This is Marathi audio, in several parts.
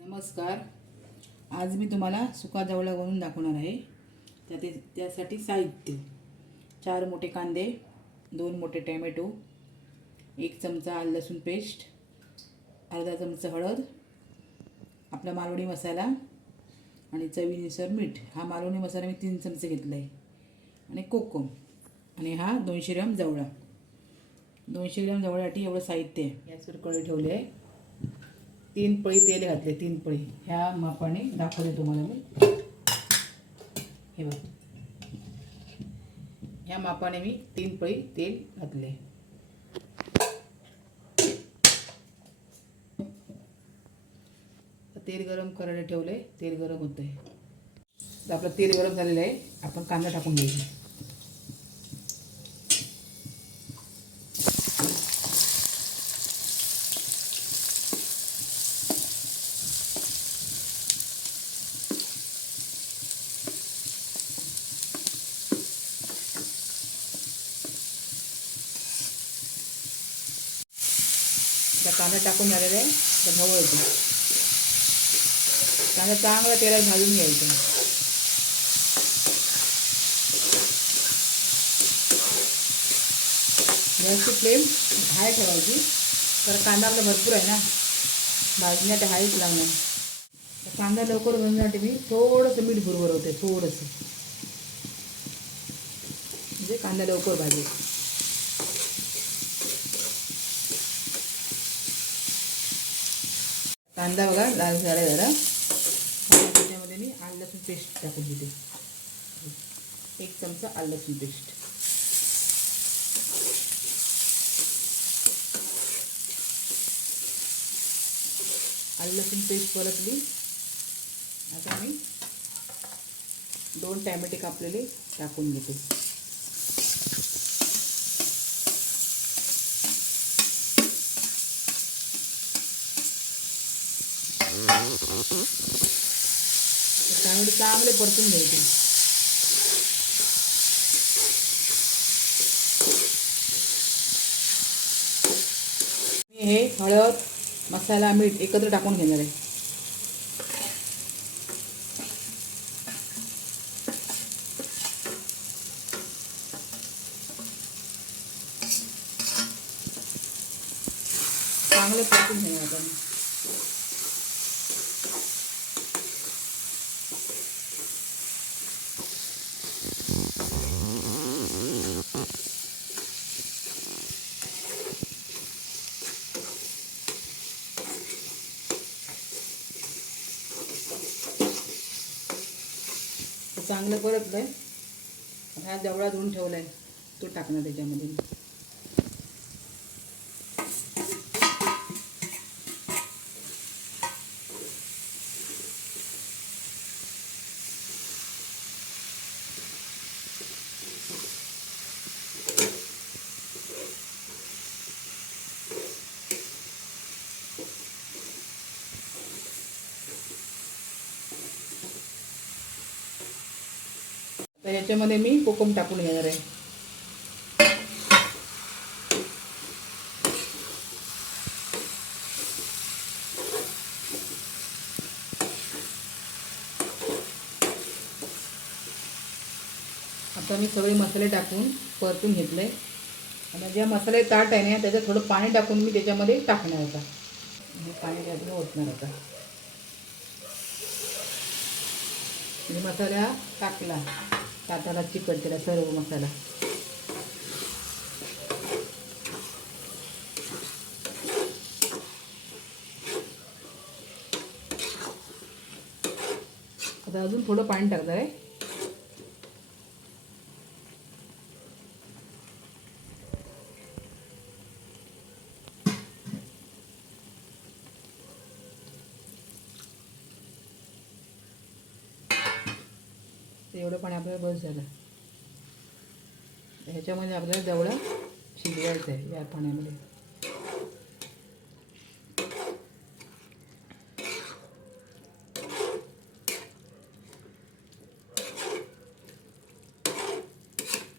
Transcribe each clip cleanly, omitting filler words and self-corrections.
नमस्कार. आज मी तुम्हाला सुका जवळा बनवून दाखवणार आहे. त्यासाठी साहित्य: 4 मोठे कांदे, 2 मोठे टोमॅटो, 1 चमचा आलं लसूण पेस्ट, अर्धा चमचा हळद, आपला मालवणी मसाला आणि चवीनुसार मीठ. हा मालवणी मसाला मी 3 चमचे घेतला आहे आणि कोकम. आणि हा 200 ग्रॅम जवळा. 200 ग्रॅम जवळ्यासाठी एवढं साहित्य आहे. गॅसवर कढई ठेवली आहे. 3 पळी तेल घातले. 3 पळी ह्या मापाने दाखवते तुम्हाला मी. हे बघ, ह्या मापाने मी 3 पळी तेल घातले. तेल गरम करायला ठेवले. तेल गरम होते. तर आपलं तेल गरम झालेलं आहे. आपण कांदा टाकून घ्यायचा. आता कांदा टाकून झालेला आहे. तर ढवळतो. कांदा चांगला तेलात भाजून घ्यायचा. गॅसची फ्लेम हाय ठेवायची. तर कांदा आपला भरपूर आहे ना, भाजण्यात हायच लावणार. कांदा लवकर भाजण्यासाठी मी थोडंसं मीठ भरभरवते. थोडंसं, म्हणजे कांदा लवकर भाजेल. कांदा बघा लाल झाला जरा. त्याच्यामध्ये मी आलं लसूण पेस्ट टाकून देते. 1 चमचा आलं लसूण पेस्ट. आलं लसूण पेस्ट परतली. आता मी 2 टॅमॅटे कापलेले टाकून घेते. टॅमॅटो चांगले परतून घ्यायचे. मी हे हळद, मसाला, मीठ एकत्र टाकून घेणार आहे. चांगले परतून घेणार आपण. चांगलं परतलंय. हा जवळा धुवून ठेवलाय तो टाकणार त्याच्यामध्ये. तर याच्यामध्ये मी कोकम टाकून घेणार आहे. आता मी सगळे मसाले टाकून परतून घेतले. आणि ज्या मसाले ताट आहे ना, त्याच्यात थोडं पाणी टाकून मी त्याच्यामध्ये टाकणार होता. हे पाणी त्यातलं ओतणार होता. मसाला टाकला. ताटाला चिकटलेला सर्व मसाला. आता अजून थोडं पाणी टाकणार आहे. एवढं पाणी आपल्याला बस झालं. ह्याच्यामध्ये आपल्याला जवळा शिजवायचं आहे या पाण्यामध्ये.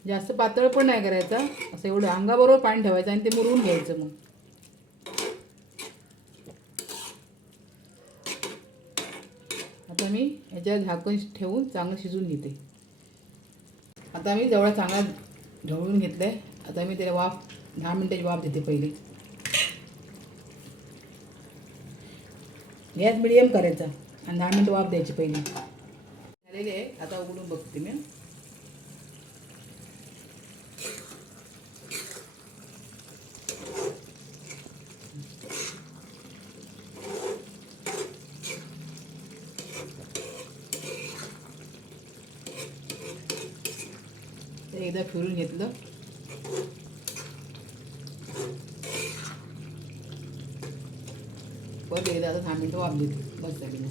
जास्त पातळ पण नाही करायचं. असं एवढं अंगाबरोबर पाणी ठेवायचं आणि ते मुरवून घ्यायचं. मग आता मी ह्याच्यावर झाकण ठेवून चांगलं शिजवून घेते. आता मी जवळ चांगला ढवळून घेतलं आहे. आता मी त्याला 10 मिनिटाची वाफ देते. पहिले गॅस मिडियम करायचा आणि 10 मिनिटं वाफ द्यायची पहिली. झालेली आहे. आता उघडून बघते मी. एकदा फिरून घेतलं. परत एकदा आता 10 मिनिटं वाफ देते. बस झाली ना.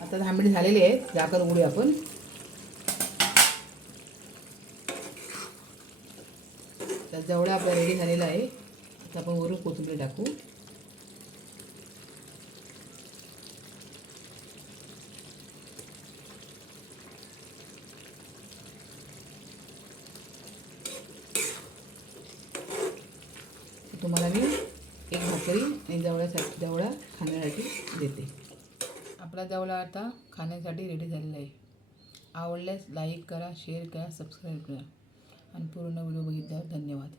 आता 10 मिनिटं झालेली आहेत. झाकण उघडूया आपण. तर जवळ आपला रेडी झालेला आहे. आता आपण वरून कोथिंबीर टाकू. तुम्हाला मी एक भाकरी आणि जवळा खाण्यासाठी देते. आपला जवळा आता खाण्यासाठी रेडी झालेला आहे. आवडल्यास लाईक करा, शेअर करा, सबस्क्राईब करा आणि पूर्ण व्हिडिओ बघितल्यावर धन्यवाद.